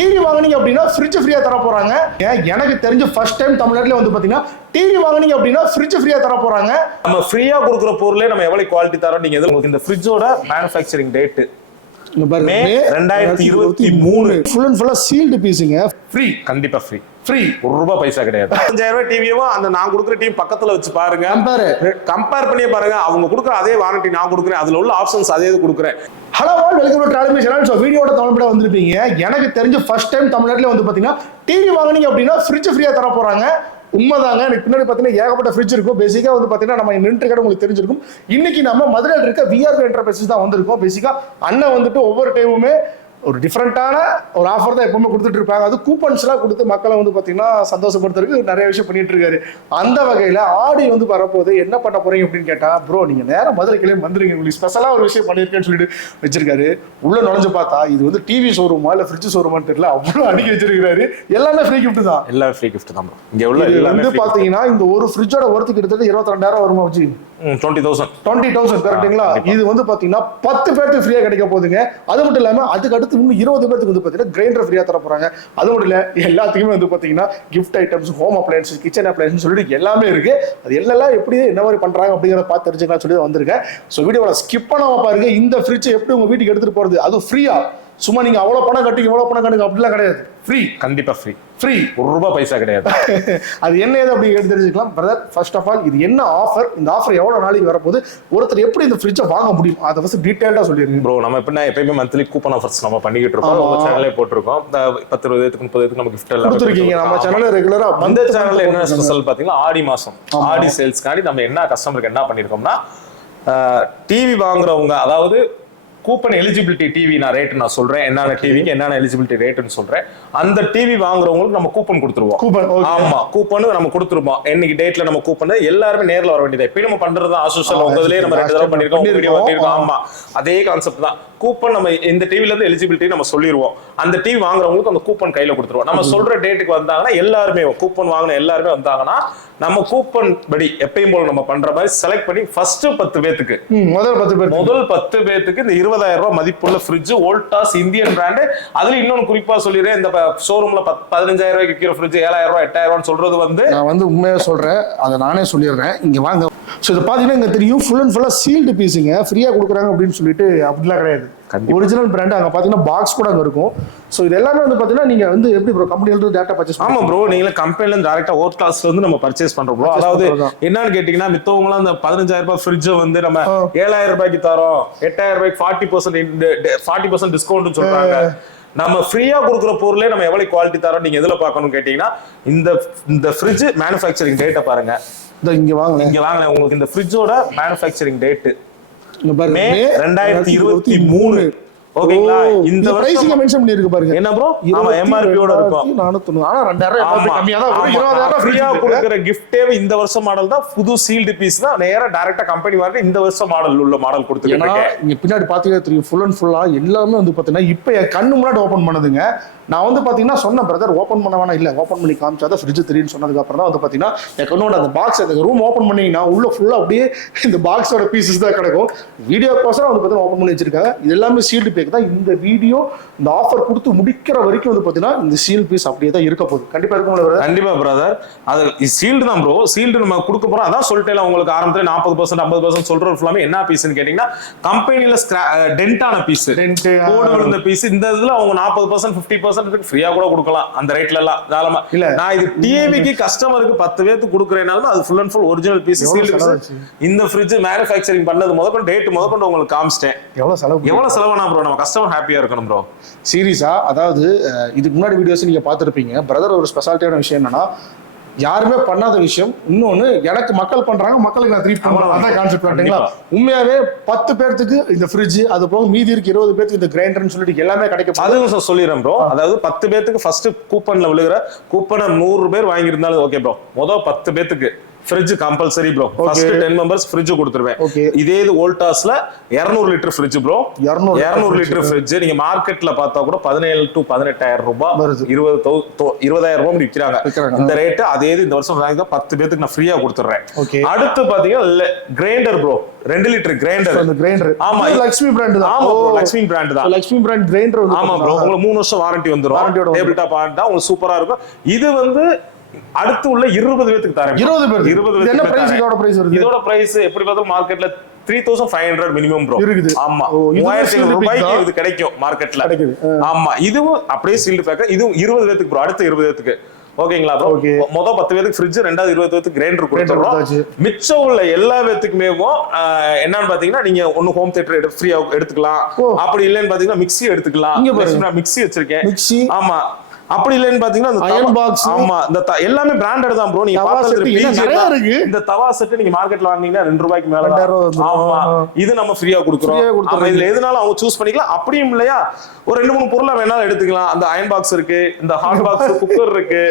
TV வாங்குனீங்க அப்படின்னா fridge ஃப்ரீயா தர போறாங்க. எனக்கு தெரிஞ்ச ஃபர்ஸ்ட் டைம் தமிழ்நாட்டுல வந்து பாத்தீங்கன்னா டிவி வாங்குனீங்க அப்படின்னா ஃப்ரிட்ஜ் ஃப்ரீயா தர போறாங்க. நம்ம ஃப்ரீயா கொடுக்குற பொருளே நம்ம எவ்வளவு குவாலிட்டி தரோம். நீங்க உங்களுக்கு இந்த ஃப்ரிட்ஜோட manufacturing date May 2023 full and ஃபுல்லா சீல்டு பீஸுங்க. ஃப்ரீ, கண்டிப்பா ஃப்ரீ. ஃப்ரீ, ₹1 பைசா கிடையாது. 5000 டிவியும் அந்த நான் கொடுக்குற டிவி பக்கத்துல வச்சு பாருங்க, கம்பேர் பண்ணி பாருங்க. அவங்க கொடுக்குற அதே வாரண்டி நான் கொடுக்குறேன், அதுல உள்ள ஆப்ஷன்ஸ் அதே கொடுக்குறேன். Hello welcome to travel channel. So வீடியோட தமிழ்பட வந்திருப்பீங்க. எனக்கு தெரிஞ்ச ஃபர்ஸ்ட் டைம் தமிழ்நாட்டில் வந்து பார்த்தீங்கன்னா டிவி வாங்குனீங்க அப்படின்னா ஃப்ரிட்ஜ் ஃப்ரீயா தர போறாங்க. உண்மைதாங்க. எனக்கு பின்னாடி பார்த்தீங்கன்னா ஏகப்பட்ட ஃப்ரிட்ஜ் இருக்கும். பேசிக்காக வந்து பார்த்தீங்கன்னா நம்ம நின்று கடை உங்களுக்கு தெரிஞ்சிருக்கும். இன்னைக்கு நம்ம மதுரையில் இருக்க விஆர் என்டர்பிரைசஸ் தான் வந்திருக்கோம். பேசிக்காக அண்ணன் வந்துட்டு ஒவ்வொரு டைமுமே ஒரு டிஃப்ரெண்டான ஒரு ஆஃபர் தான் எப்பவுமே கொடுத்துட்டு இருப்பாங்க. அது கூப்பன்ஸ்லாம் கொடுத்து மக்களை வந்து பார்த்தீங்கன்னா சந்தோஷப்படுத்துறதுக்கு நிறைய விஷயம் பண்ணிட்டு இருக்காரு. அந்த வகையில் ஆடி வந்து வரப்போது என்ன பண்ண போறீங்க அப்படின்னு கேட்டா, ப்ரோ நீங்க நேரம் மதுரைக்கிலே வந்துருங்க, உங்களுக்கு ஸ்பெஷலாக ஒரு விஷயம் பண்ணியிருக்கேன்னு சொல்லிட்டு வச்சிருக்காரு. உள்ள நுழைஞ்சு பார்த்தா இது வந்து டிவி ஷோரூமா இல்லை ஃப்ரிட்ஜ் ஷோரூமான்னு தெரியல, அவ்வளோ அடிக்க வச்சிருக்காரு. எல்லாமே ஃப்ரீ கிஃப்ட் தான். எல்லாமே ஃப்ரீ கிஃப்ட் தான். இங்க உள்ள வந்து பாத்தீங்கன்னா இந்த ஒரு ஃப்ரிட்ஜோட ஒர்த்து கிட்டத்தட்ட 22,000 வருமா வச்சு 20,000 கரெக்டுங்களா? இது வந்து பாத்தீங்கன்னா 10 பேருக்கு ஃப்ரீயா கிடைக்க போகுதுங்க. அது மட்டும் இல்லாம அதுக்கு அடுத்து இன்னும் 20 பேருக்கு வந்து பாத்தீங்கன்னா கிரைண்டர் ஃப்ரீயா தர போறாங்க. அது மட்டும் இல்ல எல்லாத்துக்குமே வந்து பாத்தீங்கன்னா gift items, home appliances, kitchen appliances சொல்லிட்டு எல்லாமே இருக்கு. அது எல்லாம் எப்படி என்ன மாதிரி பண்றாங்க அப்படிங்கிறத பார்த்து தெரிஞ்சுக்கலாம் சொல்லி வந்திருக்கேன். ஸோ வீடியோட ஸ்கிப் பண்ணாம பாருங்க. இந்த ஃப்ரிட்ஜ் எப்படி உங்க வீட்டுக்கு எடுத்துட்டு போறது, அது ஃப்ரீயா. சும்மா நீங்க அவ்வளவு பணம் கட்டி இவ்வளவு பணம் கட்டுங்க அப்படிலாம் கிடையாது. ஃப்ரீ, கண்டிப்பா ஃப்ரீ. ஃப்ரீ, ₹1 பைசா கிடையாது. அது என்ன ஏது அப்படி எடுத்து தெரிஞ்சுக்கலாம். பிரதர், ஃபர்ஸ்ட் ஆஃப் ஆல் இது என்ன ஆஃபர், இந்த ஆஃபர் எவ்வளவு நாளைக்கு வரப்போது, ஒருத்தர் எப்படி இந்த ஃப்ரிட்ஜை வாங்க முடியும், அதை ஃபர்ஸ்ட் டீடைலா சொல்லிருங்க. ப்ரோ நம்ம எப்பயுமே மந்த்லி கூப்பன் ஆஃபர்ஸ் நம்ம பண்ணிக்கிட்டு இருக்கோம். உங்க சேனல்லே போட்டுருக்கோம். 10, 20, 30 நம்ம கிஃப்ட் எல்லாம் கொடுத்துருக்கீங்க. நம்ம சேனல்ல ரெகுலரா அந்த சேனல்ல என்ன ஸ்பெஷல் பாத்தீங்கன்னா ஆடி மாசம் ஆடி சேல்ஸ்க்காண்டி நம்ம என்ன கஸ்டமருக்கு என்ன பண்ணிருக்கோம்னா, டிவி வாங்குறவங்க, அதாவது கூப்பன் எலிஜிபிலிட்டி டிவி நான் ரேட் நான் சொல்றேன், என்னென்ன டிவிக்கு என்னென்ன எலிஜிபிலிட்டி ரேட்னு சொல்றேன். அந்த டிவி வாங்குறவங்களுக்கு நம்ம கூப்பன் கொடுத்துருவோம். ஆமா, கூப்பன் நம்ம கொடுத்துருவோம். என்னைக்கு டேட்ல நம்ம கூப்பன் எல்லாருமே நேர்ல வர வேண்டியது. இப்ப நம்ம பண்றது ஆசோஷியல் உங்க இதுலயே நம்ம 2 தடவை பண்ணிருக்கோம், வீடியோ பண்ணிருக்கோம். ஆமா, அதே கான்செப்ட் தான். கூப்பன் நம்ம இந்த டிவில இருந்து எலிஜிபிலிட்டி நம்ம சொல்லிடுவோம். அந்த டிவி வாங்குறவங்களுக்கு அந்த கூப்பன் கையில கொடுத்துருவோம். நம்ம சொல்ற டேட்டுக்கு வந்தாங்கன்னா எல்லாருமே கூப்பன் வாங்கின எல்லாருமே வந்தாங்கன்னா நம்ம கூப்பன் படி எப்பயும் போல நம்ம பண்ற மாதிரி செலக்ட் பண்ணி ஃபர்ஸ்ட் 10 பேத்துக்கு முதல் 10 பேத்துக்கு இந்த 20,000 மதிப்புள்ள ஃப்ரிட்ஜ் வோல்டாஸ் இந்தியன் பிராண்ட். அதுல இன்னொன்னு குறிப்பா சொல்லிடுறேன், இந்த ஷோரூம்ல 15,000 விற்கிற ஃப்ரிட்ஜ் 7,000 8,000 சொல்றது வந்து நான் வந்து உண்மையா சொல்றேன், அதை நானே சொல்லிடுறேன். இங்க வாங்க. ஸோ இது பார்த்தீங்கன்னா இங்கே தெரியும், ஃபுல் அண்ட் ஃபுல்லாக சீல்டு பீஸுங்க, ஃப்ரீயாக கொடுக்குறாங்க அப்படின்னு சொல்லிட்டு அப்படிலாம் கிடையாது. ஒரிஜினல் பிராண்ட் அங்கே பார்த்தீங்கன்னா பாக்ஸ் கூட அங்கே இருக்கும். ஸோ இது எல்லாமே வந்து பார்த்தீங்கன்னா நீங்கள் வந்து எப்படி ப்ரோ கம்பெனிலேருந்து டேரக்டாக பர்ச்சேஸ்? ஆமாம் ப்ரோ, நீங்களே கம்பெனிலேருந்து டேரக்டாக ஓவர் கிளாஸ்ல வந்து நம்ம பர்ச்சேஸ் பண்ணுறோம் ப்ரோ. அதாவது என்னன்னு கேட்டிங்கன்னா, மித்தவங்களாம் அந்த 15,000 ஃப்ரிட்ஜை வந்து நம்ம 7,000 தரோம், 8,000 40% டிஸ்கவுண்ட் சொல்றாங்க. நம்ம ஃப்ரீயா கொடுக்குற பொருளே நம்ம எவ்வளவு குவாலிட்டி தரோம். நீங்க எதுல பார்க்கணும் கேட்டீங்கன்னா, இந்த ஃப்ரிட்ஜ் மேனுஃபேக்சரிங் டேட்டை பாருங்க. இங்க வாங்கல உங்களுக்கு இந்த ஃப்ரிட்ஜோட மேனுஃபேக்சரிங் டேட் மே 2023. ஓகேங்களா? இந்த பிரைசிங் மென்ஷன் பண்ணிருக்கு பாருங்க. என்ன ப்ரோ? ஆமா, எம்ஆர்பியோட இருக்கும். 490. ஆனா 2,000 கம்மியா தான் வரும். 20,000 ஃப்ரீயா கொடுக்கிற கிஃப்டே இந்த வருஷம் மாடல் தான். புது சீல்டு பீஸ் தான். நேரா டைரக்டா கம்பெனி வரது இந்த வருஷம் மாடல் உள்ள மாடல் கொடுத்துருக்கேன். நீங்க பின்னாடி பாத்தீங்கன்னா தெரியும், ஃபுல் அண்ட் ஃபுல்லா எல்லாமே வந்து பாத்தீங்கன்னா இப்ப என் கண்ணு முன்னாடி ஓபன் பண்ணதுங்க. நான் வந்து பாத்தீங்கன்னா சொன்ன பிரதர் ஓபன் பண்ண வேணா, இல்ல ஓபன் பண்ணி காமிச்சாதான் ஃப்ரிட்ஜ் தெரியும்னு சொன்னதுக்கு அப்புறம் தான் வந்து பாத்தீங்கன்னா என் கண்ணோட அந்த பாக்ஸ், அந்த ரூம் ஓபன் பண்ணீங்கன்னா உள்ள ஃபுல்லா அப்படியே இந்த பாக்ஸோட பீசஸ் தான் கிடக்கும். வீடியோ கோசம் வந்து பாத்தீங்கன்னா ஓபன் பண்ணி வச்சிருக்காங்க. இது எல்லாமே சீல்டு பேக் தான். இந்த வீடியோ இந்த ஆஃபர் கொடுத்து முடிக்கிற வரைக்கும் வந்து பாத்தீங்கன்னா இந்த சீல் பீஸ் அப்படியே தான் இருக்க போகுது. கண்டிப்பா இருக்கும். கண்டிப்பா பிரதர், அது சீல்டு தான் ப்ரோ. சீல்டு நம்ம கொடுக்க போறோம். அதான் சொல்லிட்டேன் உங்களுக்கு ஆரம்பத்துல 40% 50% சொல்ற ஃபுல்லாமே என்ன பீஸ்ன்னு கேட்டீங்கன்னா, கம்பெனில டென்டான பீஸ், கோடு விழுந்த பீஸ். இந்த இதுல அவங்க 40% 50% ஃப்ரீயா கூட கொடுக்கலாம். அந்த ரேட்ல எல்லாம் தாராளமா. இல்ல நான் இது டிவிக்கு கஸ்டமருக்கு 10 பேருக்கு கொடுக்குறேனாலும் அது full and full original piece, sealed piece. இந்த ஃப்ரிட்ஜ் மேனுஃபேக்சரிங் பண்ணது முதல்ல டேட் முதல்ல உங்களுக்கு காமிச்சிட்டேன். எவ்வளவு செலவானா ப்ரோ? நம்ம கஸ்டமர் ஹாப்பியா இருக்கணும் ப்ரோ. சீரியஸா, அதாவது இதுக்கு முன்னாடி வீடியோஸ் நீங்க பார்த்துருப்பீங்க. பிரதர் ஒரு ஸ்பெஷாலிட்டியான விஷயம் என்னன்னா, யாருமே பண்ணாத விஷயம். இன்னொன்னு, எனக்கு மக்கள் பண்றாங்க, மக்களுக்கு நான் திருப்பி பண்றேன் கான்செப்ட் பண்ணிட்டீங்களா? உண்மையாவே 10 பேருக்கு இந்த ஃப்ரிட்ஜ், அது போக மீதி இருக்கு 20 பேருக்கு இந்த கிரைண்டர்னு சொல்லிட்டு எல்லாமே கிடைக்கும். அதுவும் சொல்லிடுறேன் ப்ரோ. அதாவது 10 பேருக்கு ஃபர்ஸ்ட் கூப்பன்ல விழுகிற கூப்பனை 100 பேர் வாங்கியிருந்தாலும் ஓகே ப்ரோ. முதல் 10 பேத்துக்கு fridge compulsory bro. First 10 members fridge கொடுத்துருவேன். இதே இது வோல்டாஸ்ல 200 litre fridge bro. 200 litre fridge நீங்க மார்க்கெட்ல பார்த்தா கூட 17 to 18,000 ரூபாய் 20,000 ரூபாய் விற்கிறாங்க. இந்த ரேட் அதே இது இந்த வருஷம் 10 பேருக்கு நான் ஃப்ரீயா கொடுத்துறேன். அடுத்து பாத்தீங்கன்னா கிரைண்டர் ப்ரோ, 2 லிட்டர் கிரைண்டர். அந்த கிரைண்டர் ஆமா லக்ஷ்மி பிராண்ட் தான். ஆமா ப்ரோ, லக்ஷ்மி பிராண்ட் தான். லக்ஷ்மி பிராண்ட் கிரைண்டர் வந்து ஆமா ப்ரோ, உங்களுக்கு 3 வருஷம் வாரண்டி வந்துரும். டேபிள் டாப் வாரண்டி உங்களுக்கு சூப்பரா இருக்கும். இது வந்து அடுத்து உள்ள 20 பேருக்கு தரேன். 20 பேருக்கு என்ன பிரைஸ்? இதோட பிரைஸ் வருது. இதோட பிரைஸ் எப்படி பார்த்தாலும் மார்க்கெட்ல 3,500 மினிமம் ப்ரோ இருக்குது. ஆமா, 3,500 ரூபாய்க்கு இது கிடைக்கும் மார்க்கெட்ல. ஆமா, இதுவும் அப்படியே சீல்டு பேக். இதுவும் 20 பேருக்கு ப்ரோ. அடுத்து 20 பேருக்கு ஓகேங்களா ப்ரோ? மொதல் 10 பேருக்கு ஃப்ரிட்ஜ், ரெண்டாவது 20 பேருக்கு கிரைண்டர் கொடுத்துறோம். மிச்சம் உள்ள எல்லா பேத்துக்குமே என்னன்னு பாத்தீங்கன்னா நீங்க ஒன்னு ஹோம் தியேட்டர் ஃப்ரீயா எடுத்துக்கலாம். அப்படி இல்லைன்னு பாத்தீங்கன்னா மிக்ஸி எடுத்துக்கலாம். மிக்ஸி வச்சிருக்கேன். ஆமா, அப்படி இல்லன்னு பாத்தீங்கன்னா அந்த அயர்ன் பாக்ஸ். ஆமா, இந்த எல்லாமே பிராண்டட் தான் ப்ரோ. நீங்க பாத்தது இந்த தவா செட் நீங்க மார்க்கெட்ல வாங்குனீங்கன்னா 2 ரூபாய்க்கு மேல தான். ஆமா, இது நம்ம ஃப்ரீயா கொடுக்குறோம். இதுல எதுனாலும் அவங்க சூஸ் பண்ணிக்கலாம். அப்படியும் இல்லையா ஒரு 2-3 பொருளா வேணாலும் எடுத்துக்கலாம். அந்த அயர்ன் பாக்ஸ் இருக்கு, இந்த ஹாட் பாக்ஸ், குக்கர் இருக்கு,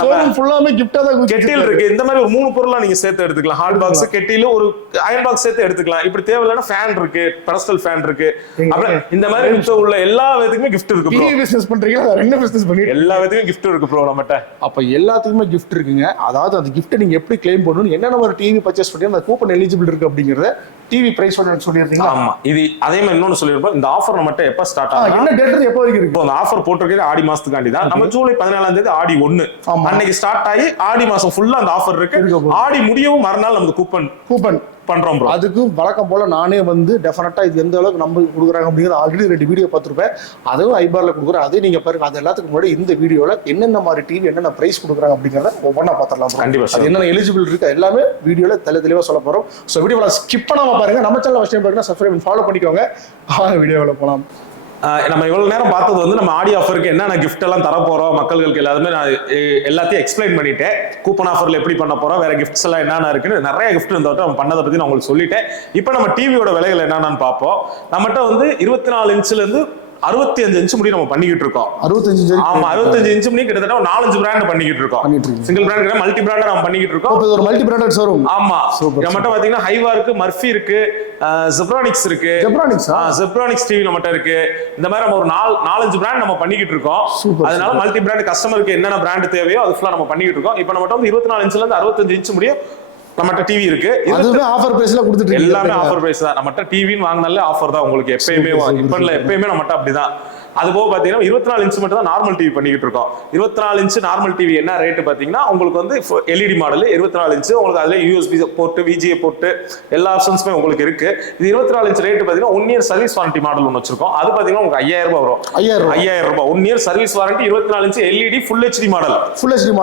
ஷோரூம் ஃபுல்லாமே கிஃப்டா தான். கெட்டில் இருக்கு. இந்த மாதிரி ஒரு 3 பொருளா நீங்க சேர்த்து எடுத்துக்கலாம். ஹாட் பாக்ஸ், கெட்டில், ஒரு அயர்ன் பாக்ஸ் சேர்த்து எடுத்துக்கலாம். இப்படி தேவையில்லைன்னா ஃபேன் இருக்கு, பெடஸ்டல் ஃபேன் இருக்கு. அப்புறம் இந்த மாதிரி மிச்சம் உள்ள எல்லா விதத்துக்குமே கிஃப்ட் இருக்கு ப்ரோ. பிசினஸ் பண்றீங்களா? என்ன பிசினஸ் எல்லா விதத்துக்கும் கிஃப்ட் இருக்கு ப்ரோ நம்மட்ட. அப்ப எல்லாத்துக்குமே கிஃப்ட் இருக்குங்க. அதாவது அந்த கிஃப்ட் நீங்க எப்படி கிளைம் பண்ணணும், என்னென்ன ஒரு டிவி பர்ச்சேஸ் பண்ணி அந்த கூப்பன் எலிஜிபிள் இருக்கு அப்படிங்கறத டிவி பிரைஸ் சொல்லிருந்தீங்க. ஆமா, இது அதே மாதிரி இன்னொன்னு சொல்லிருப்போம். இந்த ஆஃபர் நம்மட்ட எப்ப ஸ்டார்ட் ஆகும், என்ன டேட் எப்போ வரைக்கும் இருக்கு? அந்த ஆஃபர் போட்டிருக்கிறது ஆடி மாசத்துக்காண்டி தான். நம்ம ஜூலை 14ஆம் தேதி ஆடி 1 அன்னைக்கு ஸ்டார்ட் ஆகி ஆடி மாசம் ஃபுல்லா அந்த ஆஃபர் இருக்கு. ஆடி முடியவும் மறுநாள் நமக்கு கூப்பன் பண்றோம் ப்ரோ. அதுக்கு வழக்கம் போல நானே வந்து டெஃபினட்டா இது எந்த அளவுக்கு நம்ம கொடுக்குறாங்க அப்படிங்கிறது ஆல்ரெடி 2 வீடியோ பார்த்துருப்பேன். அதுவும் ஐபார்ல கொடுக்குறேன். அதே நீங்க பாருங்க. அது எல்லாத்துக்கு முன்னாடி இந்த வீடியோல என்னென்ன மாதிரி டிவி என்னென்ன பிரைஸ் கொடுக்குறாங்க அப்படிங்கிறத ஒவ்வொன்றா பார்த்துடலாம். கண்டிப்பா அது என்னென்ன எலிஜிபிள் இருக்கு எல்லாமே வீடியோல தெளிவா சொல்ல போறோம். ஸோ வீடியோவில் ஸ்கிப் பண்ணாம பாருங்க. நம்ம சேனல் ஃபர்ஸ்ட் டைம் பாருங்க, சப்ஸ்கிரைப் ஃபாலோ பண்ணிக்கோங்க. வீடியோவில் போகலாம். நம்ம இவ்வளவு நேரம் பார்த்தது வந்து நம்ம ஆடி ஆஃபருக்கு என்னென்ன கிஃப்ட் எல்லாம் தர போறோம் மக்களுக்கு எல்லாருமே நான் எல்லாத்தையும் எக்ஸ்பிளைன் பண்ணிட்டேன். கூப்பன் ஆஃபர்ல எப்படி பண்ண போறோம், வேற கிஃப்ட்ஸ் எல்லாம் என்னென்ன இருக்குன்னு நிறைய கிஃப்ட் இருந்தவரை நம்ம பண்ணதை பத்தி நான் உங்களுக்கு சொல்லிட்டேன். இப்போ நம்ம டிவியோட விலைகள் என்னென்னு பார்ப்போம். நம்மகிட்ட வந்து 24 இன்ச்ல இருந்து 65 இன்ச் முடி நம்ம பண்ணிக்கிட்டு இருக்கோம். 65 ஆமா, 65 இன்ச் முடி கிட்டத்தட்ட ஒரு 4-5 பிராண்ட் பண்ணிக்கிட்டு இருக்கோம். சிங்கிள் பிராண்ட் கிடையாது, மல்டி பிராண்ட் நம்ம பண்ணிக்கிட்டு இருக்கோம். இது ஒரு மல்டி பிராண்டட் ஷோரூம். ஆமா, நம்மகிட்ட பாத்தீங்கன்னா ஹைவா இருக்கு, மர்ஃபி இருக்கு, ஜெப்ரானிக்ஸ் இருக்கு. ஜெப்ரானிக்ஸ் டிவி நம்மகிட்ட இருக்கு. இந்த மாதிரி நம்ம ஒரு 4-5 பிராண்ட் நம்ம பண்ணிக்கிட்டு இருக்கோம். அதனால மல்டி பிராண்ட் கஸ்டமருக்கு என்னென்ன பிராண்ட் தேவையோ அது ஃபுல்லா நம்ம பண்ணிக்கிட்டு இருக்கோம். இப்போ நம்மகிட்ட வந்து 24 இன்ச்ல இருந்து 65 இன்ச் முடியும் நம்மகிட்ட டிவி இருக்கு. இதுவே ஆஃபர் பிரைஸ்ல கொடுத்துட்டு இருக்கு. எல்லாமே ஆஃபர் பிரைஸ் தான். நம்மகிட்ட டிவின்னு வாங்கினாலே ஆஃபர் தான் உங்களுக்கு எப்பயுமே. இப்ப இல்ல, எப்பயுமே நம்மகிட்ட அப்படிதான். அது போக பாத்தீங்கன்னா 24 இன்ச் மட்டும் தான் நார்மல் டிவி பண்ணிக்கிட்டு இருக்கோம். 24 இன்ச் நார்மல் டிவி என்ன ரேட் பாத்தீங்கன்னா உங்களுக்கு வந்து எல்இடி மாடல் 24 இன்ச் உங்களுக்கு அதுல யூஎஸ்பி போர்ட், விஜிஏ போர்ட் எல்லா ஆப்ஷன்ஸுமே உங்களுக்கு இருக்கு. இது 24 இன்ச் ரேட் பாத்தீங்கன்னா 1 இயர் சர்வீஸ் வாரண்டி மாடல் ஒன்று வச்சிருக்கோம். அது பாத்தீங்கன்னா உங்களுக்கு 5,000 ரூபாய் வரும். 5,000 ரூபாய் 1 year service warranty. 24 inch LED full HD model.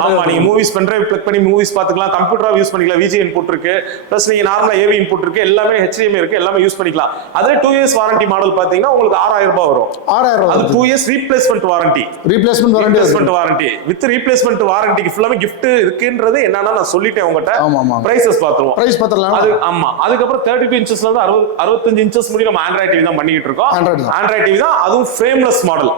ஆமா, நீங்க மூவிஸ் பென்ட்ரைவ் பிளக் பண்ணி மூவிஸ் பாத்துக்கலாம். கம்ப்யூட்டரா யூஸ் பண்ணிக்கலாம். விஜிஏ இன்புட் இருக்கு, பிளஸ் நீங்க நார்மலா ஏவி இன்புட் இருக்கு, எல்லாமே ஹெச்டிஎம்ஐ இருக்கு, எல்லாமே யூஸ் பண்ணிக்கலாம். அதுல 2 இயர்ஸ் வாரண்டி மாடல் பாத்தீங்கன்னா உங்களுக்கு 6,000 ரூபாய் வரும். 6,000 அது 2 years replacement warranty. With replacement வாரண்டிக்கு ஃபுல்லாமே gift இருக்குன்றது என்னன்னா நான் சொல்லிட்டேன் உங்ககிட்ட. பிரைसेस பாத்துறோம். பிரைஸ் பாத்துறலாம். அது ஆமா. அதுக்கு அப்புறம் 32 இன்ச்சஸ்ல இருந்து 65 இன்ச்சஸ் முடிய நம்ம ஆண்ட்ராய்ட் டிவி தான் பண்ணிட்டு இருக்கோம். ஆண்ட்ராய்ட் டிவி தான், அதுவும் ஃப்ரேம்லெஸ் மாடல்.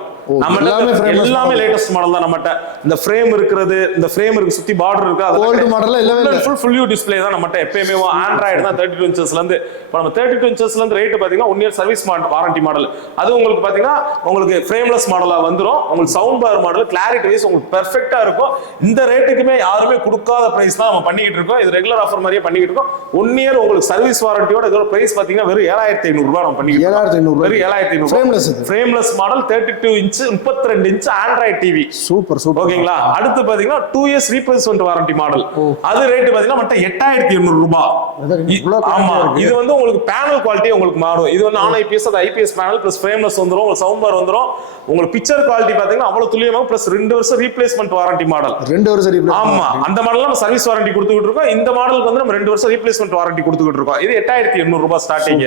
எல்லாமே லேட்டஸ்ட் மாடல் தான் நம்மட்ட. இந்த ஃப்ரேம் இருக்குது, இந்த ஃப்ரேம் இருக்கு, சுத்தி பார்டர் இருக்கு. அது ஓல்ட் மாடல்ல இல்லவே ஃபுல் வியூ டிஸ்ப்ளே தான் நம்மட்ட எப்பவுமே. ஆண்ட்ராய்டு தான் 32 இன்ச்சஸ்ல இருந்து. இப்போ நம்ம 32 இன்ச்சஸ்ல இருந்து ரேட் பாத்தீங்கன்னா 1 இயர் சர்வீஸ் வாரண்டி மாடல். அது உங்களுக்கு பாத்தீங்கன்னா உங்களுக்கு ஃப்ரேம்லெஸ் மாடலா வந்துரும். உங்களுக்கு sound bar model clarity wise உங்களுக்கு பெர்ஃபெக்ட்டா இருக்கும். இந்த ரேட்டுக்குமே யாருமே கொடுக்காத பிரைஸ் தான் நம்ம பண்ணிட்டு இருக்கோம். இது ரெகுலர் ஆஃபர் மாதிரியே பண்ணிட்டு இருக்கோம். 1 இயர் உங்களுக்கு சர்வீஸ் வாரண்டியோட இதோட பிரைஸ் பாத்தீங்கன்னா வெறும் 7,500 ரூபாய் நம்ம பண்ணிட்டு இருக்கோம். 7,500 வெறும் 7,500 frameless model 32 inch 32 inch Android TV. Super super. ஓகேங்களா? அடுத்து பாத்தீங்கன்னா 2 இயர்ஸ் ரீப்ளேஸ்மென்ட் வாரண்டி மாடல். அது ரேட் பாத்தீங்கன்னா மட்டும் 8,800 ரூபாய். ஆமா, இது வந்து உங்களுக்கு பேனல் குவாலிட்டி உங்களுக்கு மாறும். இது வந்து நான் ஐபிஎஸ் அது ஐபிஎஸ் பேனல் பிளஸ் ஃப்ரேம்லெஸ் வந்துரும், உங்களுக்கு சவுண்ட் பார் வந்துரும். உங்களுக்கு பிக்சர் குவாலிட்டி பாத்தீங்கன்னா அவ்வளவு துல்லியமா பிளஸ் 2 வருஷம் ரீப்ளேஸ்மென்ட் வாரண்டி மாடல். 2 வருஷம் ரீப்ளேஸ்மென்ட். ஆமா, அந்த மாடல்ல நம்ம சர்வீஸ் வாரண்டி கொடுத்துட்டு இருக்கோம். இந்த மாடலுக்கு வந்து நம்ம 2 வருஷம் ரீப்ளேஸ்மென்ட் வாரண்டி கொடுத்துட்டு இருக்கோம். இது 8,800 ரூபாய் ஸ்டார்டிங்.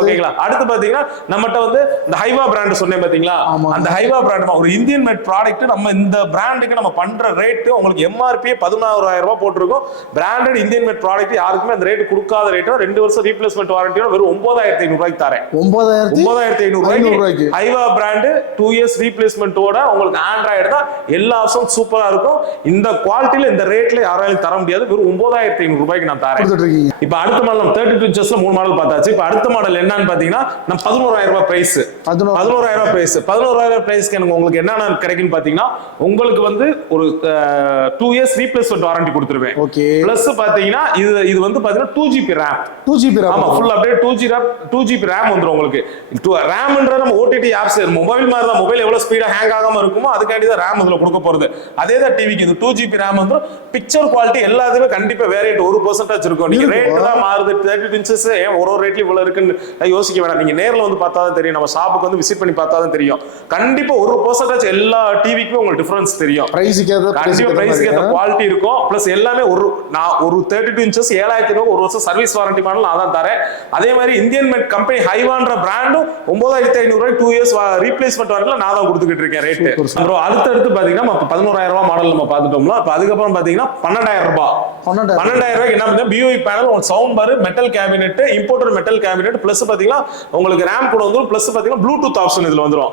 ஓகேங்களா? அடுத்து பாத்தீங்கன்னா நம்மட்ட வந்து இந்த ஹைவா பிராண்ட் சொன்னேன் பாத்தீங்களா? அந்த ஹைவா பிராண்ட் ஒரு இந்தியன் மேட் ப்ராடக்ட் நம்ம இந்த பிராண்டுக்கு நம்ம பண்ற ரேட் உங்களுக்கு எம்ஆர்பி 16000 ரூபாய் போட்டிருக்கோம். பிராண்டட் இந்தியன் மேட் ப்ராடக்ட் யாருக்குமே அந்த ரேட் கொடுக்காத ரேட் 2 வருஷம் ரீப்ளேஸ்மெண்ட் வாரண்டியோட வெறும் 9500 ரூபாய்க்கு தரேன். 9500 ரூபாய்க்கு ஹைவா பிராண்ட் 2 இயர்ஸ் ரீப்ளேஸ்மெண்டோட உங்களுக்கு ஆண்ட்ராய்டு தான் எல்லா ஆப்ஷனும் சூப்பரா இருக்கும். இந்த குவாலிட்டில இந்த ரேட்ல யாராலையும் தர முடியாது. வெறும் 9500 ரூபாய்க்கு நான் தரேன். இப்போ அடுத்த மாடல் நம்ம 32 இன்ச்சஸ்ல 3 மாடல் பார்த்தாச்சு. இப்போ அடுத்த மாடல் என்னன்னு பாத்தீங்கன்னா நம்ம 11000 ரூபாய் பிரைஸ். 11000 ரூபாய் பிரைஸ். 11000 பிரைஸ்க்கு எனக்கு உங்களுக்கு என்னென்ன கிடைக்குன்னு பாத்தீங்கன்னா உங்களுக்கு வந்து ஒரு 2 இயர்ஸ் ரீப்ளேஸ்மெண்ட் வாரண்டி கொடுத்துருவேன். பிளஸ் பாத்தீங்கன்னா இது வந்து பாத்தீங்கன்னா 2GB RAM. 2GB RAM. ஆமா ஃபுல் அப்டேட் 2GB RAM வந்துரும் உங்களுக்கு. RAMன்ற நம்ம OTT ஆப்ஸ் மொபைல் மாதிரி தான். மொபைல் எவ்வளவு ஸ்பீடா ஹேங் ஆகாம இருக்குமோ அதுக்காண்டி தான் RAM இதுல கொடுக்க போறது. அதே தான் டிவிக்கு இது 2GB RAM வந்துரும். பிக்சர் குவாலிட்டி எல்லாத்துலயும் கண்டிப்பா வேரியன்ட் 1% இருக்கும். நீங்க ரேட் தான் மாறுது. 32 இன்ச்சஸ் ஏன் ஒரு ரேட்ல இவ்வளவு இருக்குன்னு யோசிக்க வேணாம். நீங்க நேர்ல வந்து பார்த்தா தான் தெரியும். நம்ம ஷாப்புக்கு வந்து விசிட் பண்ணி பார்த்தா தான் தெரியும். கண்டிப்பா 1% எல்லா டிவிக்குமே உங்களுக்கு டிஃபரன்ஸ் தெரியும். பிரைஸ்க்கு ஏத்த குவாலிட்டி இருக்கும். பிளஸ் எல்லாமே ஒரு 32 இன்ச்சஸ் 7000 ரூபாய் ஒரு வருஷம் சர்வீஸ் வாரண்டி மாடல் நான் தான் தரேன். அதே மாதிரி இந்தியன் மேட் கம்பெனி ஹைவான்ற பிராண்டும் 9500 ரூபாய் 2 இயர்ஸ் ரீப்ளேஸ்மெண்ட் வாரண்டில நான் தான் கொடுத்துக்கிட்டு இருக்கேன் ரேட். அப்புறம் அடுத்து பாத்தீங்கன்னா 11000 ரூபாய் மாடல் நம்ம பார்த்துட்டோம்ல. அப்ப அதுக்கப்புறம் பாத்தீங்கன்னா 12000 ரூபாய். 12000 ரூபாய்க்கு என்ன பண்ணுங்க BOE பேனல் ஒரு sound bar metal cabinet imported metal cabinet plus பாத்தீங்கன்னா உங்களுக்கு RAM கூட வந்துரும். பிளஸ் பாத்தீங்கன்னா ப்ளூடூத் ஆப்ஷன் இதுல வந்துரும்.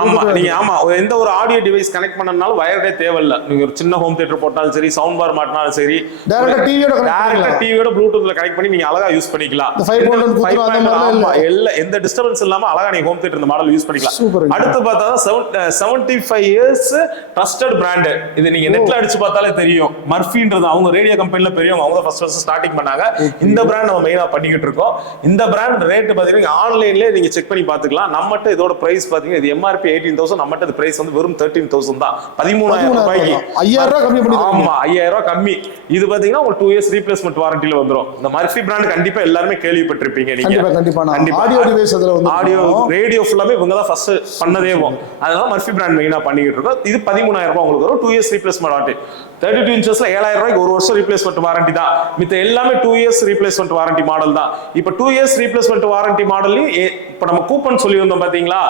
ஆமா நீங்க எந்த ஒரு ஆடியோ டிவைஸ் கனெக்ட் பண்ணனாலும் வயர்டே தேவையில்லை. நீங்க ஒரு சின்ன ஹோம் தியேட்டர் போட்டாலும் சரி சவுண்ட் பார் மாட்டினாலும் சரி டைரக்டா டிவியோட ப்ளூடூத்ல கனெக்ட் பண்ணி நீங்க அழகா யூஸ் பண்ணிக்கலாம். எந்த டிஸ்டர்பன்ஸ் இல்லாம அழகா நீங்க ஹோம் தியேட்டர் இந்த மாடல் யூஸ் பண்ணிக்கலாம். அடுத்து பார்த்தா 75 இயர்ஸ் ட்ரஸ்டட் பிராண்ட். இது நீங்க நெட்ல அடிச்சு பார்த்தாலே தெரியும். மர்ஃபின்றது அவங்க ரேடியோ கம்பெனில பெரியவங்க. அவங்க ஃபர்ஸ்ட் ஸ்டார்டிங் பண்ணாங்க. இந்த பிராண்ட் நம்ம மெயினா பண்ணிக்கிட்டு இருக்கோம். இந்த பிராண்ட் ரேட் பாத்தீங்கன்னா ஆன்லைன்ல நீங்க செக் பண்ணி பாத்துக்கலாம். நம்மட்ட இதோட பிரைஸ் பாத்தீங்கன்னா இது எம்ஆர்பி 18000. நம்மட்ட இந்த பிரைஸ் வந்து வெறும் 13000 தான். 13000 ரூபாய்க்கு 5000 ரூபாய் கம்மி பண்ணி. ஆமா 5000 ரூபாய் கம்மி. இது பாத்தீங்கன்னா ஒரு 2 இயர்ஸ் ரீப்ளேஸ்மெண்ட் வாரண்டில வந்துரும். இந்த மர்ஃபி பிராண்ட் கண்டிப்பா எல்லாரும் கேள்விப்பட்டிருப்பீங்க நீங்க. கண்டிப்பா ஆடியோ டிவைஸ் அதுல வந்து ஆடியோ ரேடியோ ஃபுல்லாமே இவங்க தான் ஃபர்ஸ்ட் பண்ணதேவும். அதனால மர்ஃபி பிராண்ட் மெயினா பண்ணிக்கிட்டு இருக்கோம். இது 13000 ரூபாய் உங்களுக்கு வரும். 2 இயர்ஸ் ரீப்ளேஸ்மெண்ட் வாரண்டி. 32 இன்ச்சஸ்ல 7000 ரூபாய்க்கு ஒரு வருஷம் ரீப்ளேஸ்மெண்ட் வாரண்டி தான். மித்த எல்லாமே 2 இயர்ஸ் ரீப்ளேஸ்மெண்ட் வாரண்டி மாடல் தான். இப்ப 2 இயர்ஸ் ரீப்ளேஸ்மெண்ட் வாரண்டி மாடல்ல இப்ப நம்ம கூப்பன் சொல்லி வந்தோம் பாத்தீங்களா.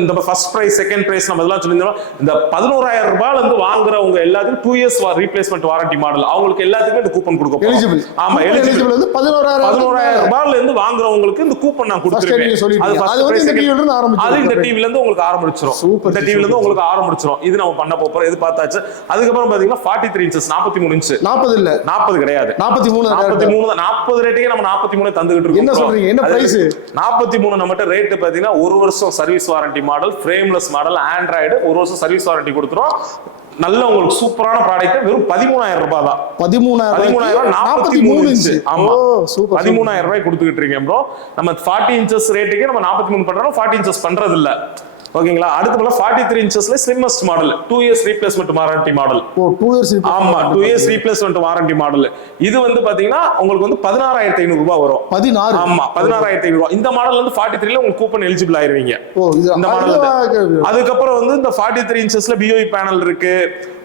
இந்த ஃபர்ஸ்ட் பிரைஸ் செகண்ட் பிரைஸ் நம்ம இதெல்லாம் சொல்லியிருந்தோம். இந்த 11000 ரூபாயில இருந்து வாங்குறவங்க எல்லாத்துக்கும் 2 இயர்ஸ் ரீப்ளேஸ்மெண்ட் வாரண்டி மாடல் அவங்களுக்கு எல்லாத்துக்கும் இந்த கூப்பன் கொடுக்க போறோம். ஆமா எலிஜிபிள் வந்து 11000 ரூபாயில இருந்து வாங்குறவங்களுக்கு இந்த கூப்பன் நான் கொடுத்துருவேன். அது வந்து இந்த டிவில இருந்து ஆரம்பிச்சு அது இந்த டிவில இருந்து உங்களுக்கு ஆரம்பிச்சிரும். இந்த டிவில இருந்து உங்களுக்கு ஆரம்பிச்சிரும். இது நம்ம பண்ண போறோம். இது பார்த்தாச்சு. அதுக்கு அப்புறம் பாத்தீங்கன்னா 43 இன்ச்சஸ் 43 இன்ச் 40 இல்ல 40 கிடையாது 43 40 ரேட்டுக்கே நம்ம 43 தந்துகிட்டு இருக்கோம். என்ன சொல்றீங்க? என்ன பிரைஸ்? 43 நம்மட்ட ரேட் பாத்தீங்கன்னா ஒரு வருஷம் service warranty model frameless model Android ஒரு வருஷம் சர்வீஸ் வாரண்டி கொடுத்துறோம். நல்ல உங்களுக்கு சூப்பரான ப்ராடக்ட் வெறும் 13000 ரூபாய் தான். 13000 43 இன்ச். ஆமா 13000 ரூபாய் கொடுத்துக்கிட்டு இருக்கேன் ப்ரோ. நம்ம 40 இன்ச்சஸ் ரேட்டுக்கே நம்ம 43 பண்றோம். 40 இன்ச்சஸ் பண்றது இல்ல. ஓகேங்களா? அடுத்து போல 43 இன்ச்சஸ்ல slimmest model 2 years replacement warranty model. 2 years ஆமா 2 இயர்ஸ் ரீப்ளேஸ்மெண்ட் வாரண்டி மாடல். இது வந்து பாத்தீங்கன்னா உங்களுக்கு வந்து 16500 ரூபாய் வரும். 16 ஆமா 16500 ரூபாய். இந்த மாடல்ல இருந்து 43ல உங்களுக்கு கூப்பன் எலிஜிபிள் ஆயிருவீங்க. இந்த மாடல். அதுக்கு அப்புறம் வந்து இந்த 43 இன்ச்சஸ்ல BOE பேனல் இருக்கு.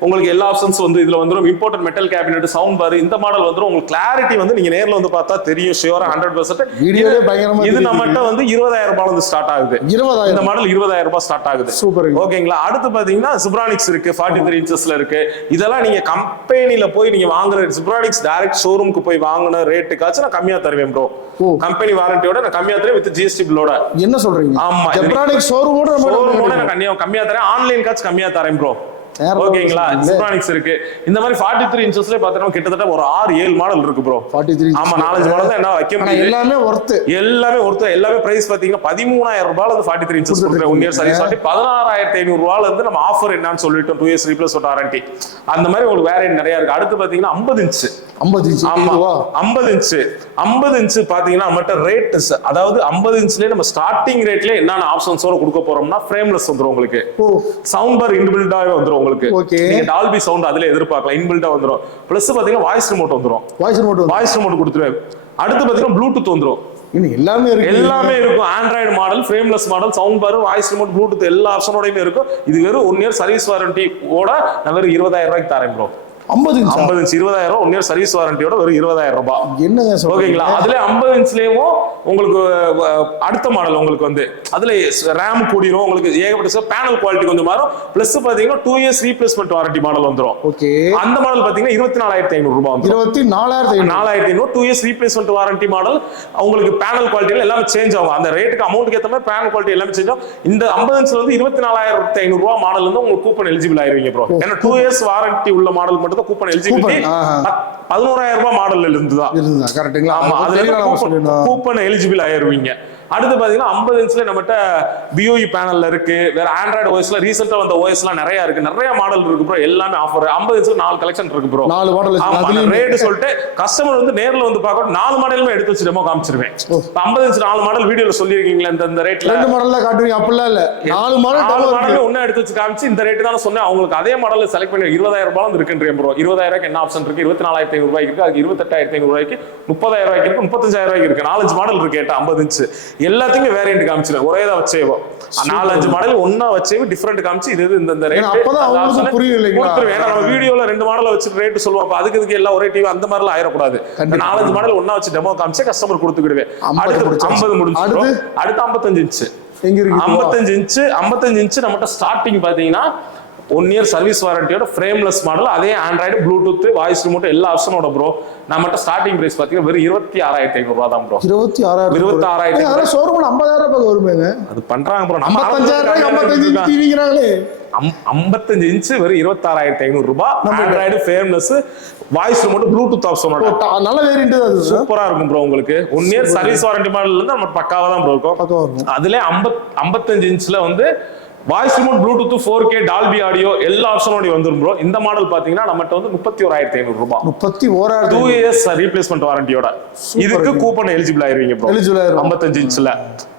உங்களுக்கு எல்லா ஆப்ஷன்ஸ் வந்து இதுல வந்துரும். Imported metal cabinet sound bar இந்த மாடல் வந்துரும். உங்களுக்கு கிளாரிட்டி வந்து நீங்க நேர்ல வந்து பார்த்தா தெரியும். ஷியோரா 100%. வீடியோவே பயங்கரமா. இது நம்மட்ட வந்து 20000 ரூபாயில இருந்து ஸ்டார்ட் ஆகுது. 20000 இந்த மாடல் 20000 ரூபாய் ஸ்டார்ட் ஆகுது. சூப்பர். ஓகேங்களா? அடுத்து பாத்தீங்கன்னா சிப்ரானிக்ஸ் இருக்கு. 43 இன்ச்சஸ்ல இருக்கு. இதெல்லாம் நீங்க கம்பெனில போய் நீங்க வாங்குற சிப்ரானிக்ஸ் டைரக்ட் ஷோரூமுக்கு போய் வாங்குன ரேட்டுக்காச்சும் நான் கம்மியா தருவேன் ப்ரோ. கம்பெனி வாரண்டியோட நான் கம்மியா தரேன் வித் GST பில்லோட. என்ன சொல்றீங்க? ஆமா சிப்ரானிக்ஸ் ஷோரூமோட நான் கம்மியா தரேன். ஆன்லைன் காச்சு கம்மியா தரேன் ப்ரோ. ஓகேங்களா? சிப்ரானிக்ஸ் இருக்கு. இந்த மாதிரி 43 இன்ச்சஸ்ல பாத்தீங்கன்னா கிட்டத்தட்ட ஒரு 6-7 மாடல் இருக்கு ப்ரோ. 43 ஆமா 4-5 மாடல் தான் என்ன வைக்க முடியும். எல்லாமே ஒர்த். எல்லாமே பிரைஸ் பாத்தீங்கன்னா 13000 ரூபாயில இருந்து 43 இன்ச்சஸ் கொடுக்குறேன். 1 இயர் சர்வீஸ் வாரண்டி 16500 ரூபாயில இருந்து நம்ம ஆஃபர் என்னன்னு சொல்லிட்டோம். 2 இயர்ஸ் ரீப்ளேஸ்மெண்ட் வாரண்டி. அந்த மாதிரி உங்களுக்கு வேரியன்ட் நிறைய இருக்கு. அடுத்து பாத்தீங்கன்னா 50 இன்ச். 50 இன்ச் ஆமா 50 இன்ச் பாத்தீங்கன்னா நம்மட்ட ரேட் அதாவது 50 இன்ச்லயே நம்ம ஸ்டார்டிங் ரேட்ல என்னென்ன ஆப்ஷன்ஸோட கொடுக்க போறோம்னா ஃப்ரேம்லெஸ் வந்துரும் உங்களுக்கு. சவுண்ட் பார் இன்பில்டாவே வந்துரும் உங்களுக்கு. நீங்க டால்பி சவுண்ட் அதுல எதிர்பார்க்கலாம். இன்பில்டா வந்துரும். பிளஸ் பாத்தீங்கன்னா வாய்ஸ் ரிமோட் வந்துரும். வாய்ஸ் ரிமோட் கொடுத்துருவேன். அடுத்து பாத்தீங்கன்னா ப்ளூடூத் வந்துரும். எல்லாமே இருக்கும். Android model frameless model sound bar voice remote Bluetooth எல்லா ஆப்ஷனோடயுமே இருக்கும். இது வெறும் 1 இயர் சர்வீஸ் வாரண்டி ஓட நான் வெறும் 20000 ரூபாய்க்கு தரேன் bro. 50 inch 50 inch 20,000 1 year service வாரண்டியோட வெறும் 20,000 ரூபாய். என்னங்க ஓகேங்களா? அதுல 50 இன்ச்லயும் உங்களுக்கு அடுத்த மாடல் உங்களுக்கு வந்து அதுல ரேம் கூடிரும், உங்களுக்கு ஏகப்பட்ட பேனல் குவாலிட்டி கொஞ்சம் மாறும். பிளஸ் பாத்தீங்கன்னா 2 இயர்ஸ் ரீப்ளேஸ்மெண்ட் வாரண்டி மாடல் வந்துரும். ஓகே. அந்த மாடல் பாத்தீங்கன்னா 24,500 ரூபாய் வந்துரும். 24,500 2 இயர்ஸ் ரீப்ளேஸ்மெண்ட் வாரண்டி மாடல். உங்களுக்கு பேனல் குவாலிட்டி எல்லாமே சேஞ்ச் ஆகும். அந்த ரேட்டுக்கு அமௌண்ட்க்கு ஏத்த மாதிரி பேனல் குவாலிட்டி எல்லாமே சேஞ்ச் ஆகும். இந்த 50 இன்ச்ல வந்து 24,500 ரூபாய் மாடல் வந்து உங்களுக்கு கூப்பன் எலிஜிபிள் ஆயிருவீங்க ப்ரோ. ஏன்னா 2 இயர்ஸ் வாரண்டி உள்ள மாடல் மட்டும் தான் கூப்பன் எலிஜிபிலிட்டி. 11,000 ரூபாய் மாடல்ல இருந்துதான். கரெக்ட்டுங்களா? ஆமா, அதுல கூப்பன் எலிஜிபிள் ஆயிருவீங்க. அடுத்து பாத்தீங்கன்னா 50 இன்ச்ல நம்மகிட்ட BOE பேனல்ல இருக்கு. வேற ஆண்ட்ராய்டு ஓஎஸ்ல ரீசெண்டா வந்த ஓஎஸ்லாம் நிறைய இருக்கு. நிறைய மாடல் இருக்கு ப்ரோ. எல்லாமே ஆஃபர். 50 இன்ச்ல 4 கலெக்ஷன் இருக்கு ப்ரோ. 4 மாடல் இருக்கு. ரேட் சொல்லிட்டு கஸ்டமர் வந்து நேர்ல வந்து பார்க்க 4 மாடலுமே எடுத்து வச்சு டெமோ காமிச்சிருவேன். 50 இன்ச் 4 மாடல் வீடியோல சொல்லிருக்கீங்களா இந்த ரேட்ல 2 மாடல்ல காட்டுவீங்க? அப்பலாம் இல்ல. 4 மாடல் ஒண்ணா எடுத்து வச்சு காமிச்சு இந்த ரேட் தான் சொன்னேன். அவங்களுக்கு அதே மாடல்ல செலக்ட் பண்ணி 20,000 ரூபாய் இருக்குன்றேன் ப்ரோ. 20,000 என்ன ஆப்ஷன் இருக்கு? 24,500 ரூபாய்க்கு இருக்கு. அதுக்கு 28,500 ரூபாய்க்கு, 30,000 ரூபாய்க்கு இருக்கு, 35,000 ரூபாய்க்கு இருக்கு. 4 மாடல் இருக்கு. 50 இன்ச் எல்லாத்தையுமே வேற காமிச்சிருக்கேன். ஒரே தான் வச்சேவோ 4-5 மாடல் ஒண்ணா வச்சேவோ டிஃபரண்ட் காமிச்சு இது இந்த ரேட். அப்பதான் அவங்களுக்கு புரியும் இல்லைங்களா? ஏன்னா நம்ம வீடியோல 2 மாடல் வச்சு ரேட் சொல்லுவோம். அப்ப அதுக்கு எல்லாம் ஒரே டிவி அந்த மாதிரிலாம் ஆயிரக்கூடாது. 4-5 மாடல் ஒண்ணா வச்சு டெமோ காமிச்சு கஸ்டமர் கொடுத்துக்கிடுவேன். அடுத்து 50 முடிஞ்சு. அடுத்து 55 இன்ச். எங்க இருக்கு? 55 இன்ச் நம்மகிட்ட ஸ்டார்டிங் பாத்தீங்கன்னா 1 இயர் சர்வீஸ் வாரண்டியோட ஃப்ரேம்லெஸ் மாடல். அதே ஆண்ட்ராய்டு, ப்ளூடூத், வாய்ஸ் ரிமோட் எல்லா ஆப்ஷனோட ப்ரோ. நம்மகிட்ட ஸ்டார்டிங் பிரைஸ் பாத்தீங்கன்னா வெறும் 26,500 ரூபாய் தான் ப்ரோ. 26,000 ஷோரூம் 50,000 ரூபாய் வருமேங்க. அது பண்றாங்க ப்ரோ. 55,000 டிவிங்கறாங்களே. 55 இன்ச் வெறும் 26,500 ரூபாய். Android, frameless, voice remote, Bluetooth ஆப்ஷனோட நல்ல வேரியன்ட். அது சூப்பரா இருக்கும் ப்ரோ. உங்களுக்கு 1 இயர் சர்வீஸ் வாரண்டி மாடல்ல இருந்து நம்ம பக்காவா தான் ப்ரோ இருக்கும். அதுல 55 இன்ச்ல வந்து voice remote, Bluetooth, 4K, Dolby audio எல்லா ஆப்ஷனோட வந்துரும் ப்ரோ. இந்த மாடல் பாத்தீங்கன்னா நம்மகிட்ட வந்து 31,500 ரூபாய். 31,000 2 இயர்ஸ் ரீப்ளேஸ்மெண்ட் வாரண்டியோட. இதுக்கு கூப்பன் எலிஜிபிள் ஆயிருவீங்க ப்ரோ. 55 இன்ச்ல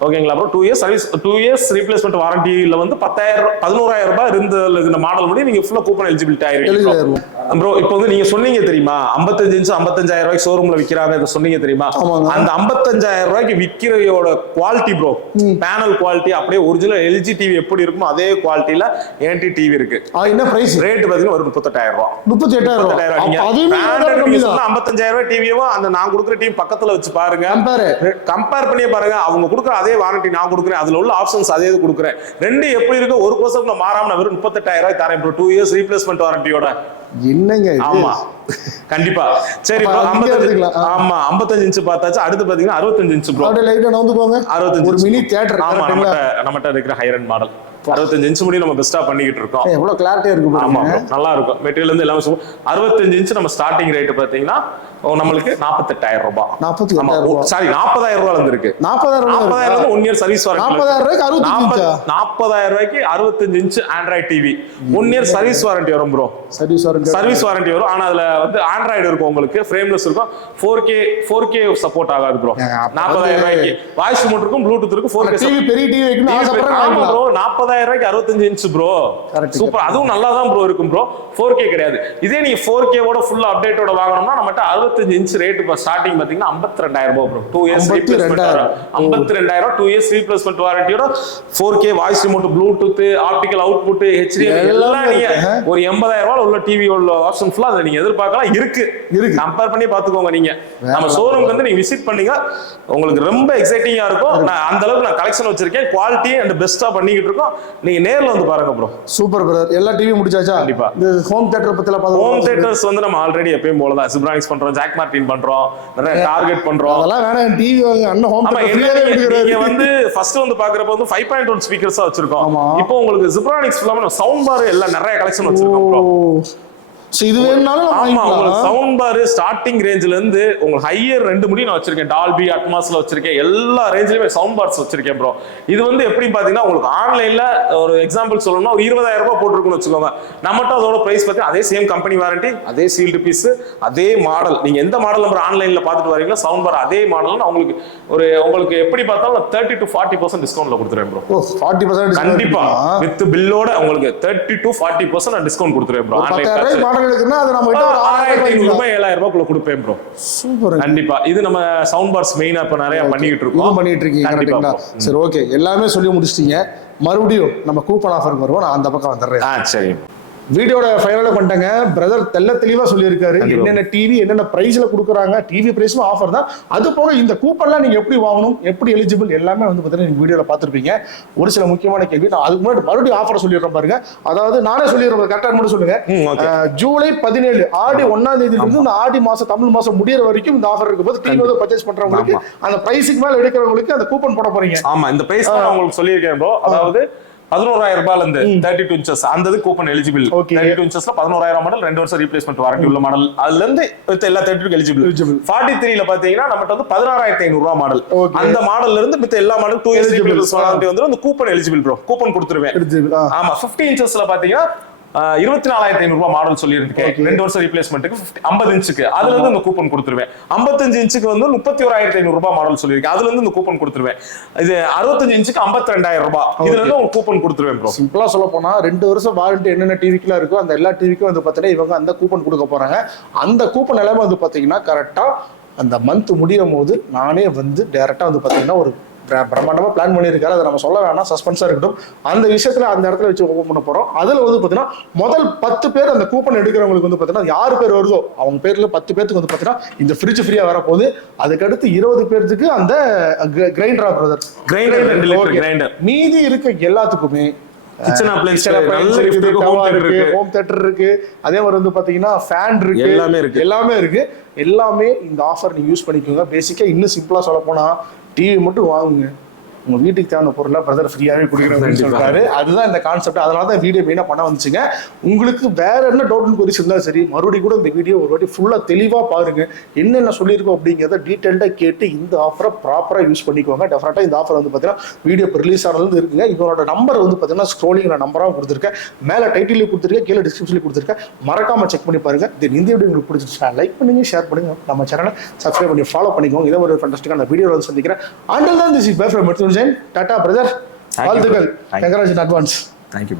ஓகேங்களா bro? 2 years service, 2 years replacement வாரண்டில வந்து 11,000 ரூபாய் இந்த மாடல் முடி நீங்க ஃபுல்லா கூப்பன் எலிஜிபிலிட்டி ஆயிருவீங்க ப்ரோ. இப்போ வந்து நீங்க சொன்னீங்க தெரியுமா 55 இன்ச் 55,000 ரூபாய்க்கு ஷோரூம்ல விக்கிறாங்க. இத சொன்னீங்க தெரியுமா? அந்த 55,000 ரூபாய்க்கு விக்கிறயோட குவாலிட்டி ப்ரோ, பேனல் குவாலிட்டி அப்படியே ஒரிஜினல் LG டிவி எப்படி இருக்கும் அதே குவாலிட்டில ANT டிவி இருக்கு. என்ன பிரைஸ்? ரேட் பாத்தீங்கன்னா ஒரு 38,000 ரூபாய். 38,000 நீங்க 55,000 ரூபாய் டிவியோ அந்த நான் கொடுக்குற டிவி பக்கத்துல வச்சு பாருங்க. கம்பேர் பண்ணி பாருங்க. அவங்க கொடுக்குற அதே வாரண்டி நான் கொடுக்குறேன். அதுல உள்ள ஆப்ஷன்ஸ் அதே இது கொடுக்குறேன். ரெண்டு எப்படி இருக்கு? 1% மாறாம நான் வெறும் 38,000 ரூபாய் தரேன் ப்ரோ. 2 years replacement வாரண்டியோட. என்னங்க? ஆமா கண்டிப்பா. சரி ப்ரோ. 55 இன்ச் பார்த்தாச்சு. அடுத்து பாத்தீங்கன்னா 65 இன்ச் ப்ரோ. அப்படியே லைட்டா நவுந்துக்கோங்க. 65 ஒரு மினி தியேட்டர். ஆமா, நம்மட்ட இருக்கிற ஹை எண்ட் மாடல் 65 இன்ச் முடி நம்ம பெஸ்டா பண்ணிக்கிட்டு இருக்கோம். எவ்வளவு கிளாரிட்டியா இருக்கு பாருங்க. ஆமா ப்ரோ, நல்லா இருக்கும். மெட்டீரியல் வந்து எல்லாமே 65 இன்ச் நம்ம ஸ்டார்டிங் ரேட் பாத்தீங்கன்னா நம்மளுக்கு 48,000 ரூபாய். 48,000 சாரி 40,000 ரூபாய் வந்திருக்கு. 40,000 வந்து 1 இயர் சர்வீஸ் வாரண்டி. 40,000 ரூபாய்க்கு 40,000 ரூபாய்க்கு 65 inch Android TV 1 year service warranty வரும் ப்ரோ. சர்வீஸ் வாரண்டி வரும். ஆனா அதுல வந்து ஆண்ட்ராய்டு இருக்கும், உங்களுக்கு ஃப்ரேம்லெஸ் இருக்கும். 4K சப்போர்ட் ஆகாது ப்ரோ. 40,000 ரூபாய்க்கு வாய்ஸ் ரிமோட் இருக்கும், ப்ளூடூத் இருக்கும், 4K டிவி பெரிய டிவி வைக்கணும் ஆசைப்படுறாங்க ப்ரோ. 40,000 ரூபாய்க்கு 65 இன்ச் ப்ரோ. சூப்பர். அதுவும் நல்லா தான் ப்ரோ இருக்கும் ப்ரோ. 4K கிடையாது. இதே நீங்க 4K ஓட ஃபுல் அப்டேட்டோட வாங்கணும்னா நம்மட்ட 65 இன்ச் ரேட் இப்ப ஸ்டார்டிங் பாத்தீங்கன்னா 52,000 ரூபாய் bro. 2 years replacement 52,000 2 years replacement வாரண்டியோட 4K voice remote, Bluetooth, optical output, HDMI எல்லாம் நீங்க ஒரு 80,000 ரூபாய் உள்ள டிவி உள்ள ஆப்ஷன் ஃபுல்லா அதை நீங்க எதிர்பார்க்கலாம். இருக்கு கம்பேர் பண்ணி பாத்துக்கோங்க. நீங்க நம்ம ஷோரூம்க்கு வந்து நீங்க விசிட் பண்ணீங்க, உங்களுக்கு ரொம்ப எக்ஸைட்டிங்கா இருக்கும். நான் அந்த அளவுக்கு நான் கலெக்ஷன் வச்சிருக்கேன். குவாலிட்டி அண்ட் பெஸ்டா பண்ணிக்கிட்டு இருக்கோம். நீங்க நேர்ல வந்து பாருங்க ப்ரோ. Super brother. எல்லா டிவி முடிச்சாச்சா? கண்டிப்பா. இந்த ஹோம் தியேட்டர் பத்தில பாத்து. ஹோம் தியேட்டர்ஸ் வந்து நம்ம ஆல்ரெடி எப்பவும் போல தான் சிப்ரானிக்ஸ் பண்றோம், ஜாக் மார்டின் பண்றோம், நிறைய டார்கெட் பண்றோம். அதெல்லாம் வேணாம், டிவி வாங்க அண்ணன் ஹோம் தியேட்டர். நீங்க வந்து ஃபர்ஸ்ட் வந்து பாக்குறப்ப வந்து 5.1 ஸ்பீக்கர்ஸா வச்சிருக்கோம். இப்போ உங்களுக்கு சிப்ரானிக்ஸ் ஃபுல்லாமே சவுண்ட் பார் எல்லாம் நிறைய கலெக்ஷன் வச்சிருக்கோம் ப்ரோ. இது வேணும்னாலும் ஆமா, உங்களுக்கு சவுண்ட் பார் ஸ்டார்டிங் ரேஞ்சில இருந்து உங்களுக்கு ஹையர் 2 முடி நான் வச்சிருக்கேன். டால்பி அட்மாஸ்ல வச்சிருக்கேன். எல்லா ரேஞ்சிலயுமே சவுண்ட் பார்ஸ் வச்சிருக்கேன் ப்ரோ. இது வந்து எப்படி பாத்தீங்கன்னா உங்களுக்கு ஆன்லைன்ல ஒரு எக்ஸாம்பிள் சொல்லணும்னா ஒரு 20,000 ரூபாய் போட்டுருக்குன்னு வச்சுக்கோங்க. நம்மகிட்ட அதோட பிரைஸ் பார்த்தீங்கன்னா அதே சேம் கம்பெனி வாரண்டி, அதே சீல்டு பீஸ், அதே மாடல். நீங்க எந்த மாடல் நம்பர் ஆன்லைன்ல பாத்துட்டு வரீங்களோ சவுண்ட் பார் அதே மாடல் உங்களுக்கு எப்படி பார்த்தாலும் 30 to 40% டிஸ்கவுண்ட்ல கொடுத்துருவேன் ப்ரோ. 40% கண்டிப்பா வித் பில்லோட உங்களுக்கு 30 to 40% டிஸ்கவுண்ட் கொடுத்துருவேன் ப்ரோ. ஆன்லைன்ல அது நம்ம கிட்ட 6,500 ரூபாய் 7,000 ரூபாய்க்குள்ள கொடுப்பேன் ப்ரோ. சூப்பர். கண்டிப்பா. இது நம்ம சவுண்ட் பார்ஸ் மெயினா இப்ப நிறைய பண்ணிட்டு இருக்கீங்க. கரெக்ட்டா? சரி, ஓகே. எல்லாமே சொல்லி முடிச்சிட்டீங்க. மறுபடியும் நம்ம கூப்பன் ஆஃபருக்கு வருவோம். நான் அந்த பக்கம் வந்துடுறேன். சரி. வீடியோட ஃபைனலாக பண்ணிட்டாங்க. பிரதர் தெளிவா சொல்லியிருக்காரு என்னென்ன டிவி என்னென்ன பிரைஸ்ல கொடுக்குறாங்க. டிவி பிரைஸும் ஆஃபர் தான். அது போக இந்த கூப்பன்லாம் நீங்க எப்படி வாங்கணும், எப்படி எலிஜிபிள் எல்லாமே வந்து பார்த்தீங்கன்னா நீங்க வீடியோல பார்த்துருப்பீங்க. ஒரு சில முக்கியமான கேள்வி நான் அதுக்கு முன்னாடி மறுபடியும் ஆஃபர் சொல்லிடுறேன் பாருங்க. அதாவது நானே சொல்லிடுறேன், கரெக்டாக மட்டும் சொல்லுங்க. ஜூலை 17 ஆடி 1ஆம் தேதியில இருந்து இந்த ஆடி மாசம் தமிழ் மாசம் முடியற வரைக்கும் இந்த ஆஃபர் இருக்கு போது டிவி வந்து பர்ச்சேஸ் பண்றவங்களுக்கு அந்த பிரைஸுக்கு மேல எடுக்கிறவங்களுக்கு அந்த கூப்பன் போட போறீங்க. ஆமா, இந்த பிரைஸ் நான் உங்களுக்கு சொல்லியிருக்கேன் ப்ரோ. அதாவது 11,000 ரூபாயில இருந்து 32 இன்ச்சஸ் அந்த கூப்பன் எலிஜிபிள். 32 இன்ச்சஸ்ல 11,000 மாடல் 2 வருஷம் ரீப்ளேஸ்மெண்ட் வாரண்டி உள்ள மாடல். அதுல இருந்து எல்லா 32 எலிஜிபிள். 43ல பாத்தீங்கன்னா நம்மட்ட வந்து 16,500 ரூபாய் மாடல். அந்த மாடல்ல இருந்து மித்த எல்லா மாடல் 2 இயர்ஸ் ரீப்ளேஸ்மெண்ட் வாரண்டி வந்து அந்த கூப்பன் எலிஜிபிள் ப்ரோ. கூப்பன் கொடுத்துருவேன். ஆமா, 50 இன்ச்சஸ்ல பாத்தீங்கன்னா 24,500 ரூபாய் மாடல் சொல்லியிருக்கேன். 2 வருஷம் ரீப்ளேஸ்மெண்ட்டுக்கு 50 இன்ச்சுக்கு அதுல இருந்து இந்த கூப்பன் கொடுத்துருவேன். 55 இன்ச்சுக்கு வந்து 31,500 ரூபாய் மாடல் சொல்லியிருக்கேன். அதுல இருந்து இந்த கூப்பன் கொடுத்துருவேன். இது 65 இன்ச்சுக்கு 52,000 ரூபாய். இதுல இருந்து ஒரு கூப்பன் கொடுத்துருவேன் ப்ரோ. சிம்பிளா சொல்ல போனா 2 வருஷம் வாரண்டி என்னென்ன டிவிக்குலாம் இருக்கோ அந்த எல்லா டிவிக்கும் வந்து பாத்தீங்கன்னா இவங்க அந்த கூப்பன் கொடுக்க போறாங்க. அந்த கூப்பன் எல்லாமே வந்து பாத்தீங்கன்னா கரெக்டா அந்த மந்த் முடியும் போது நானே வந்து டைரக்டா வந்து பாத்தீங்கன்னா ஒரு பிரம்மாண்டமா பிளான் பண்ணியிருக்காரு. அதை நம்ம சொல்ல வேணாம், சஸ்பென்ஸா இருக்கட்டும். அந்த விஷயத்துல அந்த இடத்துல வச்சு ஓப்பன் பண்ண போறோம். அதுல வந்து பாத்தீங்கன்னா முதல் 10 பேர் அந்த கூப்பன் எடுக்கிறவங்களுக்கு வந்து பாத்தீங்கன்னா யாரு பேர் வருதோ அவங்க பேர்ல 10 பேருக்கு வந்து பாத்தீங்கன்னா இந்த ஃப்ரிட்ஜ் ஃப்ரீயா வரப்போகுது. அதுக்கடுத்து 20 பேருக்கு அந்த கிரைண்டரா பிரதர் கிரைண்டர். மீதி இருக்க எல்லாத்துக்குமே கிச்சன் அப்ளையன்ஸ் இருக்கு, ஹோம் தியேட்டர் இருக்கு, அதே மாதிரி வந்து பாத்தீங்கன்னா ஃபேன் இருக்கு, எல்லாமே இருக்கு. எல்லாமே இந்த ஆஃபர் நீங்க யூஸ் பண்ணிக்கோங்க. பேசிக்கா இன்னும் சிம்பிளா சொல்ல போனா டிவி மட்டும் வாங்குங்க, உங்க வீட்டுக்கு தேவையான பொருளை பிரதர் ஃப்ரீயாவே கொடுக்குறேன்னு சொல்றாரு. அதுதான் இந்த கான்செப்ட். அதனால தான் வீடியோ மெயினா பண்ண வந்துச்சுங்க. உங்களுக்கு வேற என்ன டவுட் குறிச்சு இருந்தாலும் சரி மறுபடியும் கூட இந்த வீடியோ ஒரு வாட்டி ஃபுல்லா தெளிவா பாருங்க. என்னென்ன சொல்லியிருக்கோம் அப்படிங்கிறத டீட்டெயில்டா கேட்டு இந்த ஆஃபரை ப்ராப்பரா யூஸ் பண்ணிக்கோங்க. டெஃபினட்டா இந்த ஆஃபர் வந்து பாத்தீங்கன்னா வீடியோ இப்போ ரிலீஸ் ஆனது இருக்குங்க. இவரோட நம்பர் வந்து பாத்தீங்கன்னா ஸ்க்ரோலிங் நம்பராக கொடுத்துருக்கேன், மேல டைட்டிலே கொடுத்துருக்கேன், கீழே டிஸ்கிரிப்ஷன்ல கொடுத்துருக்கேன். மறக்காம செக் பண்ணி பாருங்க. இந்த வீடியோ உங்களுக்கு பிடிச்சிருச்சா லைக் பண்ணுங்க, ஷேர் பண்ணுங்க, நம்ம சேனலை சப்ஸ்கிரைப் பண்ணி ஃபாலோ பண்ணிக்கோங்க. இதே ஒரு ஃபண்டாஸ்டிக்கான வீடியோ வந்து சந்திக்கிறேன். Until then, this is Bye from Tata brother. All the well. Congrats in advance. Thank you.